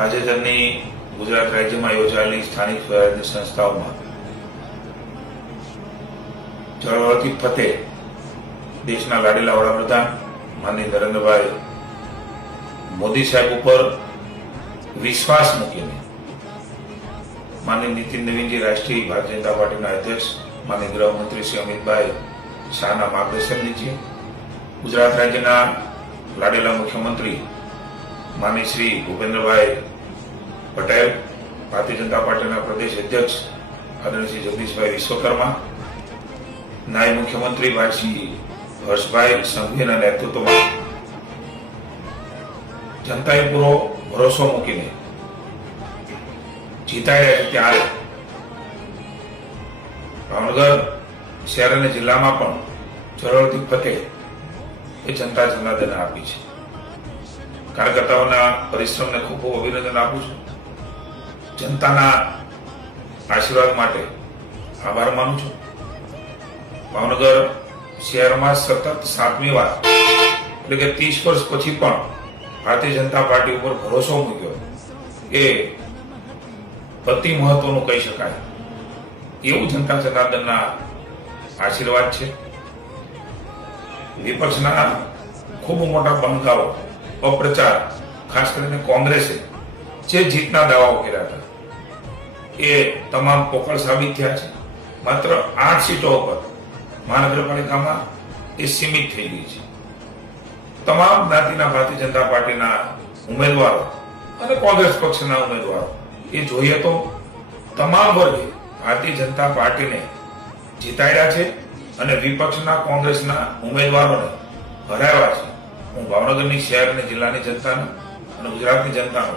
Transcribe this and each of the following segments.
તાજેતરની ગુજરાત રાજ્યમાં યોજાયેલી સ્થાનિક સ્વરાજ્ય સંસ્થાઓમાં ચળવળથી ફતેહ દેશના લાડીલા વડાપ્રધાન માનનીય નરેન્દ્રભાઈ મોદી સાહેબ ઉપર વિશ્વાસ મૂકીને માનનીય નીતિન નવીનજી રાષ્ટ્રીય ભારતીય જનતા પાર્ટીના અધ્યક્ષ માનનીય ગૃહમંત્રી શ્રી અમિતભાઈ શાહના માર્ગદર્શન નીચે ગુજરાત રાજ્યના લાડીલા મુખ્યમંત્રી માનનીય શ્રી ભૂપેન્દ્રભાઈ પટેલ, ભારતીય જનતા પાર્ટીના પ્રદેશ અધ્યક્ષ આદરણીય શ્રી જગદીશભાઈ વિશ્વકર્મા, નાયબ મુખ્યમંત્રી ભાઈ શ્રી હર્ષભાઈ સંઘવીના નેતૃત્વમાં જનતાએ પૂરો ભરોસો મૂકીને જીતાડ્યા છે ત્યારે ભાવનગર શહેર અને જિલ્લામાં પણ ચળવળથી ફતેહ એ જનતા જનાર્દને આપી છે. કાર્યકર્તાઓના પરિશ્રમને ખૂબ ખૂબ અભિનંદન આપું છું. જનતાના આશીર્વાદ માટે આભાર માનું છું. ભાવનગર શહેરમાં સતત 7મી વાર એટલે કે 30 વર્ષ પછી પણ ભારતીય જનતા પાર્ટી ઉપર ભરોસો મૂક્યો એ અતિ મહત્વનું કહી શકાય એવું જનતા જનાર્દનના આશીર્વાદ છે. વિપક્ષના ખૂબ મોટા બંકાઓ અપ્રચાર, ખાસ કરીને કોંગ્રેસે જે જીતના દાવાઓ કર્યા હતા એ તમામ પોકળ સાબિત થયા છે. માત્ર 8 સીટો ઉપર મહાનગરપાલિકામાં એ સીમિત થઈ ગઈ છે. તમામ જ્ઞાતિના ભારતીય જનતા પાર્ટીના ઉમેદવારો અને કોંગ્રેસ પક્ષના ઉમેદવારો એ જોઈએ તો તમામ વર્ગે ભારતીય જનતા પાર્ટીને જીતાડ્યા છે અને વિપક્ષના કોંગ્રેસના ઉમેદવારોને હરાવ્યા છે. હું ભાવનગરની શહેર અને જિલ્લાની જનતાનો અને ગુજરાતની જનતાનો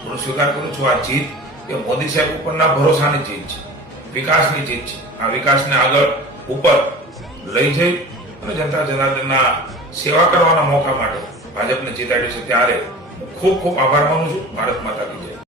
થોડું સ્વીકાર કરું છું. આ જીત એ મોદી સાહેબ ઉપરના ભરોસાની જીત છે, વિકાસની જીત છે. આ વિકાસને આગળ ઉપર લઈ જઈ અને જનતા જનાર્દનના સેવા કરવાના મોકા માટે ભાજપને જીતાડ્યું છે ત્યારે હું ખૂબ ખૂબ આભાર માનું છું. ભારત માતા કી જય.